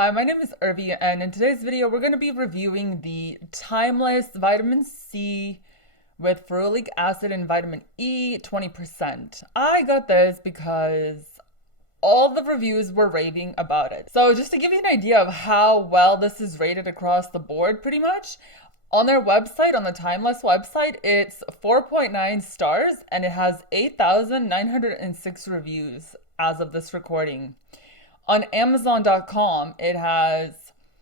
Hi, my name is Irvi, and in today's video, we're going to be reviewing the Timeless Vitamin C with ferulic acid and vitamin E 20%. I got this because all the reviews were raving about it. So just to give you an idea of how well this is rated across the board, pretty much, on their website, on the Timeless website, it's 4.9 stars and it has 8,906 reviews as of this recording. On Amazon.com, it has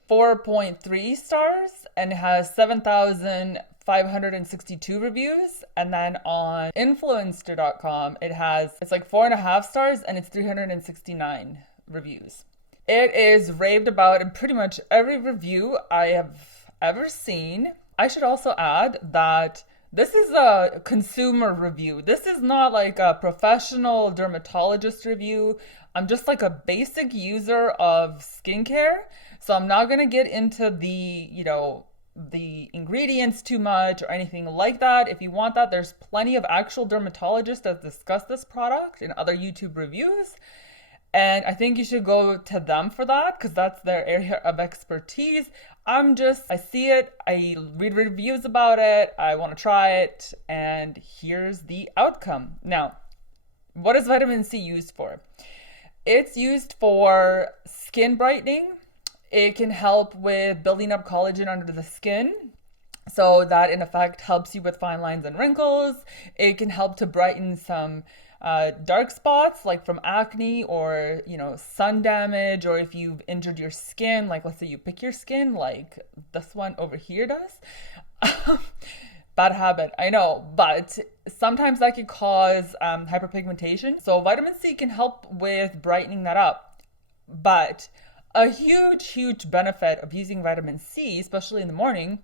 4.3 stars and it has 7,562 reviews. And then on Influencer.com, it's like 4.5 stars and it's 369 reviews. It is raved about in pretty much every review I have ever seen. I should also add that this is a consumer review. This is not like a professional dermatologist review. I'm just like a basic user of skincare. So I'm not going to get into the ingredients too much or anything like that. If you want that, there's plenty of actual dermatologists that discuss this product in other YouTube reviews. And I think you should go to them for that because that's their area of expertise. I see it, I read reviews about it, I want to try it, and here's the outcome. Now, what is vitamin C used for? It's used for skin brightening. It can help with building up collagen under the skin. So that in effect helps you with fine lines and wrinkles. It can help to brighten some dark spots like from acne or sun damage, or if you've injured your skin, like let's say you pick your skin like this one over here does. Bad habit, I know, but sometimes that could cause hyperpigmentation. So vitamin C can help with brightening that up. But a huge benefit of using vitamin C, especially in the morning,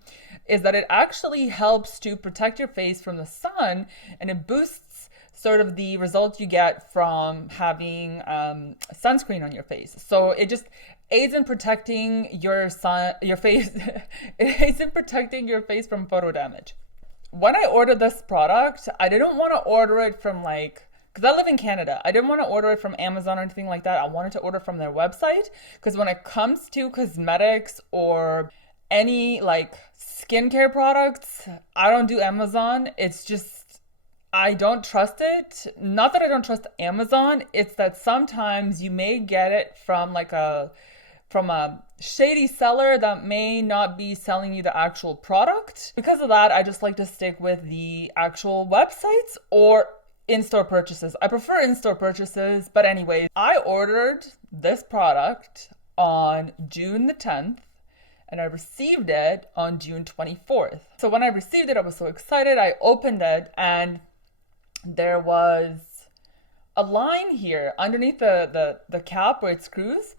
is that it actually helps to protect your face from the sun, and it boosts sort of the results you get from having sunscreen on your face. So it just aids in protecting your face. It aids in protecting your face from photo damage. When I ordered this product, I didn't want to order it from because I live in Canada. I didn't want to order it from Amazon or anything like that. I wanted to order from their website because when it comes to cosmetics or any skincare products, I don't do Amazon. It's just I don't trust it. Not that I don't trust Amazon, it's that sometimes you may get it from a shady seller that may not be selling you the actual product. Because of that, I just like to stick with the actual websites or in-store purchases. I prefer in-store purchases, but anyway, I ordered this product on June the 10th. And I received it on June 24th. So when I received it, I was so excited. I opened it and there was a line here underneath the cap where it screws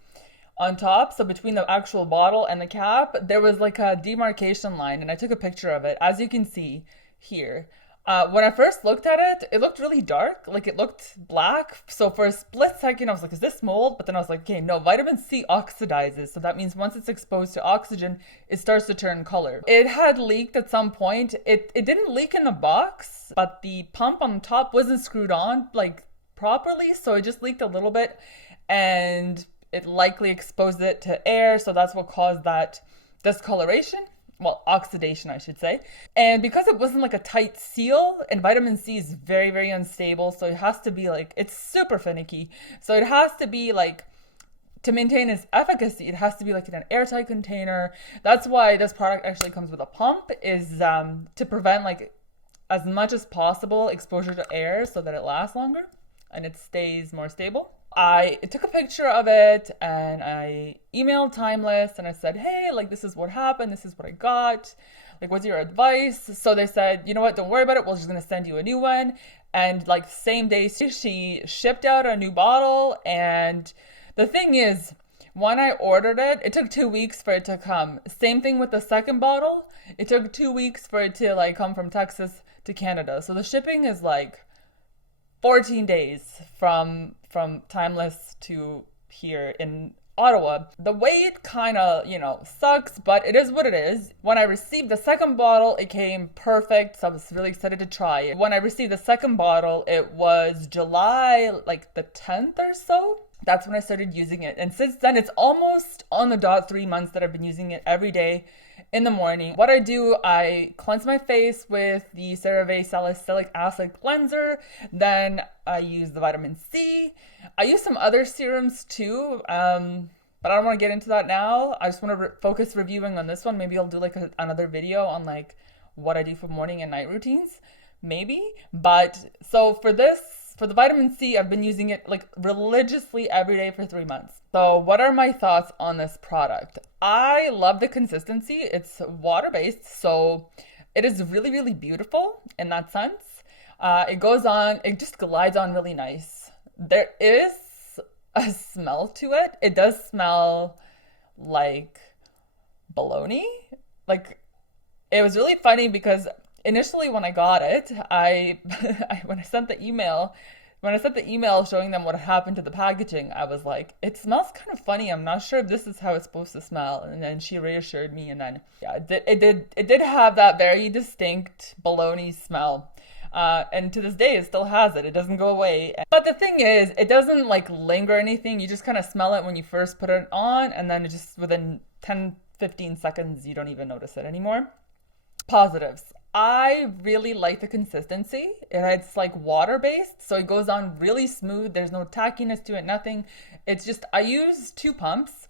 on top. So between the actual bottle and the cap, there was like a demarcation line, and I took a picture of it, as you can see here. When I first looked at it, it looked really dark, like it looked black. So for a split second, I was like, is this mold? But then I was like, okay, no, vitamin C oxidizes. So that means once it's exposed to oxygen, it starts to turn color. It had leaked at some point. It didn't leak in the box, but the pump on top wasn't screwed on properly. So it just leaked a little bit and it likely exposed it to air. So that's what caused that discoloration. Well, oxidation, I should say. And because it wasn't like a tight seal, and vitamin C is very unstable, so it has to be it's super finicky. So it has to be to maintain its efficacy, it has to be in an airtight container. That's why this product actually comes with a pump, is to prevent as much as possible exposure to air so that it lasts longer and it stays more stable. I took a picture of it and I emailed Timeless and I said, hey, this is what happened. This is what I got. What's your advice? So they said, you know what, don't worry about it. We're just going to send you a new one. And same day, she shipped out a new bottle. And the thing is, when I ordered it, it took 2 weeks for it to come. Same thing with the second bottle. It took 2 weeks for it to come from Texas to Canada. So the shipping is 14 days from Timeless to here in Ottawa. The weight kind of, sucks, but it is what it is. When I received the second bottle, it came perfect, so I was really excited to try it. When I received the second bottle, it was July, the 10th or so. That's when I started using it. And since then, it's almost on the dot 3 months that I've been using it every day in the morning. What I do, I cleanse my face with the CeraVe Salicylic Acid Cleanser. Then I use the vitamin C. I use some other serums too, but I don't want to get into that now. I just want to focus reviewing on this one. Maybe I'll do like another video on like what I do for morning and night routines. Maybe. But so for the vitamin C, I've been using it like religiously every day for 3 months. So what are my thoughts on this product? I love the consistency. It's water-based, so it is really, really beautiful in that sense. It just glides on really nice. There is a smell to it. It does smell like bologna. Like, it was really funny because initially when I got it, when I sent the email showing them what happened to the packaging, I was like, it smells kind of funny. I'm not sure if this is how it's supposed to smell. And then she reassured me, and then yeah, it did have that very distinct bologna smell. And to this day, it still has it. It doesn't go away. But the thing is, it doesn't like linger or anything. You just kind of smell it when you first put it on, and then it just within 10-15 seconds, you don't even notice it anymore. Positives. I really like the consistency. It's like water-based, so it goes on really smooth. There's no tackiness to it, nothing. It's just, I use 2 pumps.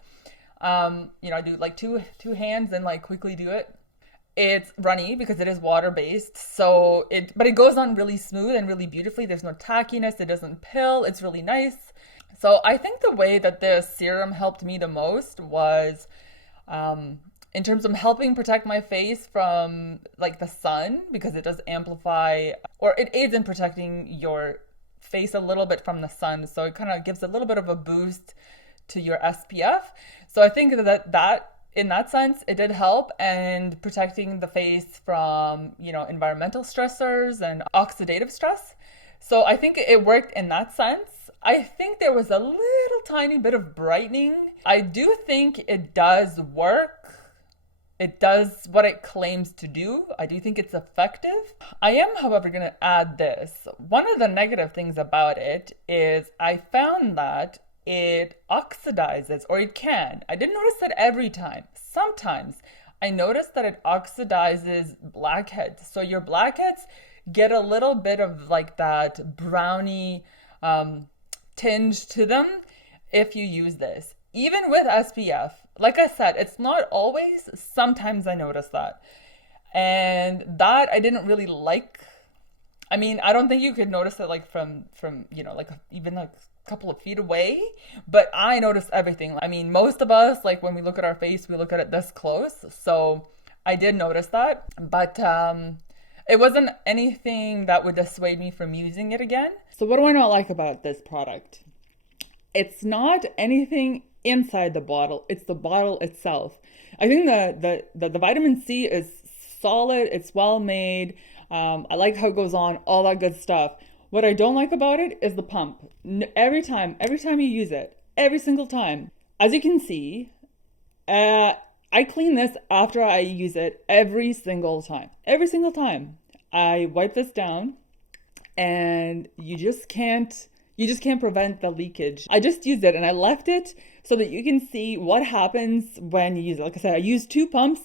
I do like two hands and like quickly do it. It's runny because it is water-based, but it goes on really smooth and really beautifully. There's no tackiness. It doesn't pill. It's really nice. So I think the way that this serum helped me the most was, in terms of helping protect my face from like the sun, because it does amplify, or it aids in protecting your face a little bit from the sun. So it kind of gives a little bit of a boost to your SPF. So I think that in that sense, it did help, and protecting the face from, environmental stressors and oxidative stress. So I think it worked in that sense. I think there was a little tiny bit of brightening. I do think it does work. It does what it claims to do. I do think it's effective. I am, however, going to add this. One of the negative things about it is I found that it oxidizes, or it can. I didn't notice that every time. Sometimes I noticed that it oxidizes blackheads. So your blackheads get a little bit of like that brownie tinge to them if you use this. Even with SPF, like I said, it's not always. Sometimes I notice that. And that I didn't really like. I mean, I don't think you could notice it like from like even like a couple of feet away, but I noticed everything. I mean, most of us, like when we look at our face, we look at it this close. So I did notice that, but it wasn't anything that would dissuade me from using it again. So what do I not like about this product? It's not anything inside the bottle, it's the bottle itself. I think the vitamin C is solid, it's well made. I like how it goes on, all that good stuff. What I don't like about it is the pump. Every time you use it, every single time. As you can see, I clean this after I use it every single time. Every single time. I wipe this down, and you just can't prevent the leakage. I just used it, and I left it so that you can see what happens when you use it. Like I said, I use 2 pumps,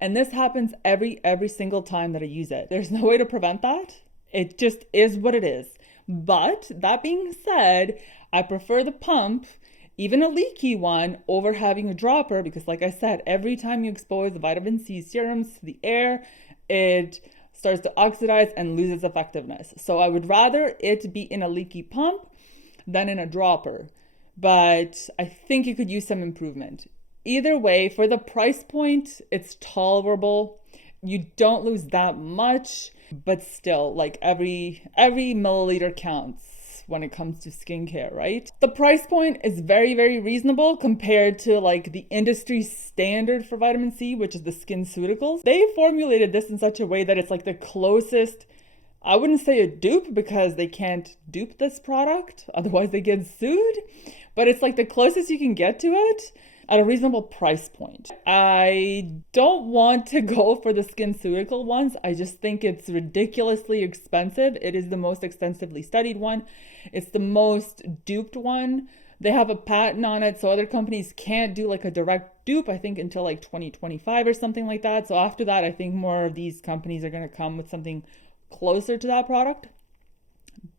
and this happens every single time that I use it. There's no way to prevent that. It just is what it is. But that being said, I prefer the pump, even a leaky one, over having a dropper, because like I said, every time you expose the vitamin C serums to the air, it starts to oxidize and loses effectiveness. So I would rather it be in a leaky pump than in a dropper. But I think it could use some improvement. Either way, for the price point, it's tolerable. You don't lose that much, but still, like every milliliter counts when it comes to skincare, right? The price point is very, very reasonable compared to like the industry standard for vitamin C, which is the SkinCeuticals. They formulated this in such a way that it's like the closest, I wouldn't say a dupe because they can't dupe this product, otherwise they get sued, but it's like the closest you can get to it at a reasonable price point. I don't want to go for the SkinCeutical ones. I just think it's ridiculously expensive. It is the most extensively studied one. It's the most duped one. They have a patent on it, so other companies can't do like a direct dupe, I think, until like 2025 or something like that. So after that, I think more of these companies are going to come with something closer to that product.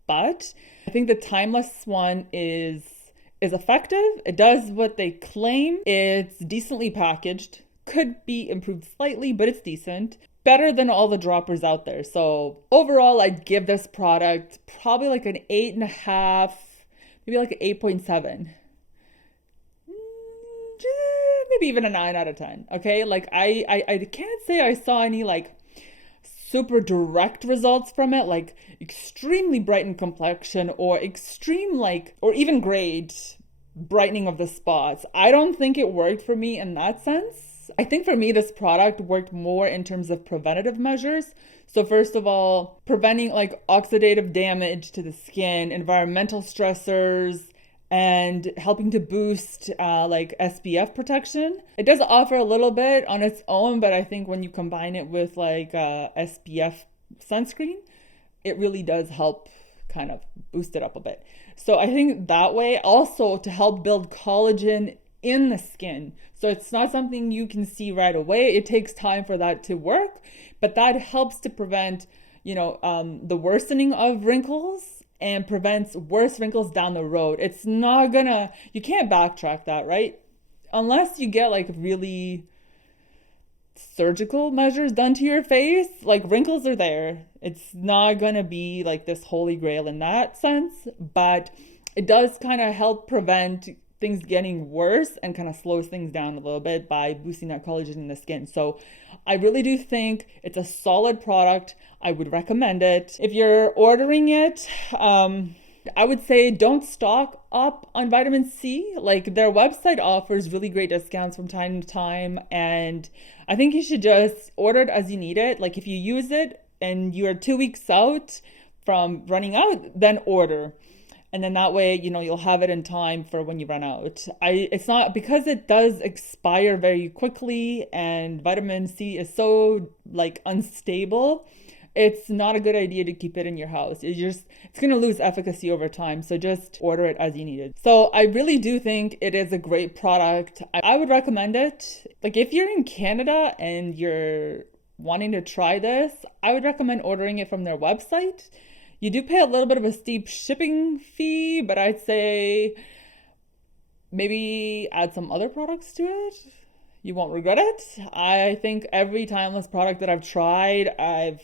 But I think the Timeless one is effective. It does what they claim. It's decently packaged. Could be improved slightly, but it's decent. Better than all the droppers out there. So overall, I'd give this product probably like an 8.5, maybe like an 8.7. Maybe even a 9 out of 10. Okay, like I can't say I saw any like super direct results from it, like extremely brightened complexion or extreme like, or even grade brightening of the spots. I don't think it worked for me in that sense. I think for me, this product worked more in terms of preventative measures. So first of all, preventing like oxidative damage to the skin, environmental stressors, and helping to boost like SPF protection. It does offer a little bit on its own, but I think when you combine it with like SPF sunscreen, it really does help kind of boost it up a bit. So I think that way also to help build collagen in the skin. So it's not something you can see right away. It takes time for that to work, but that helps to prevent, the worsening of wrinkles and prevents worse wrinkles down the road. It's not gonna, you can't backtrack that, right? Unless you get like really surgical measures done to your face, like wrinkles are there. It's not gonna be like this holy grail in that sense, but it does kind of help prevent things getting worse and kind of slows things down a little bit by boosting that collagen in the skin. So I really do think it's a solid product. I would recommend it. If you're ordering it, I would say don't stock up on vitamin C. Like their website offers really great discounts from time to time. And I think you should just order it as you need it. Like if you use it and you're 2 weeks out from running out, then order. And then that way, you'll have it in time for when you run out. It's not, because it does expire very quickly and vitamin C is so like unstable, it's not a good idea to keep it in your house. It's going to lose efficacy over time. So just order it as you need it. So I really do think it is a great product. I would recommend it. Like if you're in Canada and you're wanting to try this, I would recommend ordering it from their website. You do pay a little bit of a steep shipping fee, but I'd say maybe add some other products to it. You won't regret it. I think every Timeless product that I've tried, I've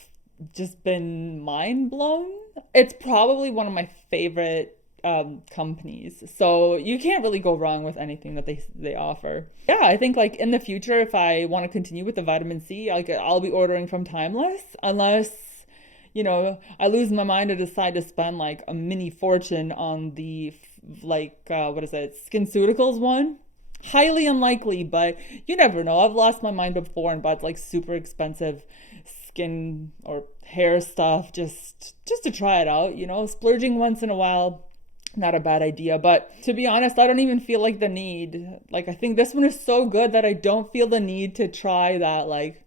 just been mind blown. It's probably one of my favorite companies. So you can't really go wrong with anything that they offer. Yeah, I think like in the future, if I want to continue with the vitamin C, I'll be ordering from Timeless unless I lose my mind and decide to spend like a mini fortune on the SkinCeuticals one. Highly unlikely, but you never know. I've lost my mind before and bought like super expensive skin or hair stuff just to try it out. Splurging once in a while, not a bad idea. But to be honest, I don't even feel like the need. Like I think this one is so good that I don't feel the need to try that like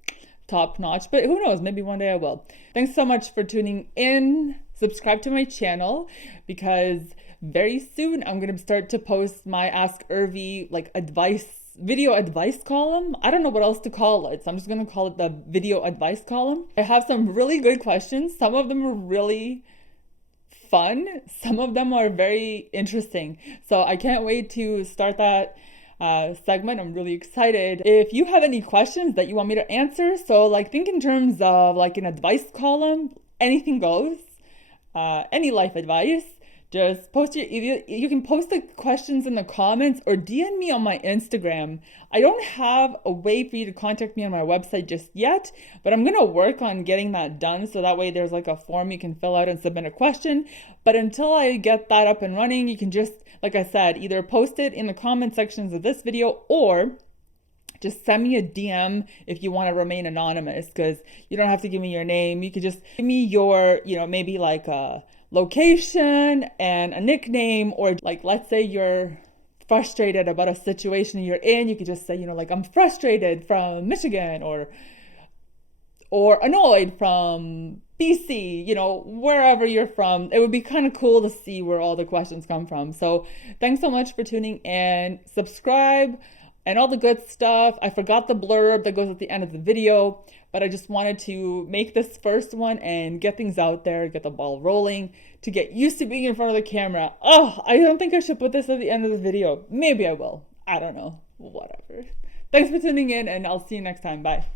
top notch, but who knows, maybe one day I will. Thanks so much for tuning in. Subscribe to my channel because very soon I'm going to start to post my Ask Irvi like video advice column. I don't know what else to call it, so I'm just going to call it the video advice column. I have some really good questions. Some of them are really fun. Some of them are very interesting. So I can't wait to start that segment. I'm really excited. If you have any questions that you want me to answer, so like think in terms of like an advice column, anything goes, any life advice, just post you can post the questions in the comments or DM me on my Instagram. I don't have a way for you to contact me on my website just yet, but I'm going to work on getting that done. So that way there's like a form you can fill out and submit a question. But until I get that up and running, you can just, like I said, either post it in the comment sections of this video or just send me a DM if you want to remain anonymous, because you don't have to give me your name. You could just give me your, maybe like a location and a nickname, or like, let's say you're frustrated about a situation you're in. You could just say, like, I'm frustrated from Michigan or annoyed from BC, wherever you're from. It would be kind of cool to see where all the questions come from. So thanks so much for tuning in. Subscribe and all the good stuff. I forgot the blurb that goes at the end of the video, but I just wanted to make this first one and get things out there, get the ball rolling, to get used to being in front of the camera. Oh, I don't think I should put this at the end of the video. Maybe I will. I don't know. Whatever. Thanks for tuning in, and I'll see you next time. Bye.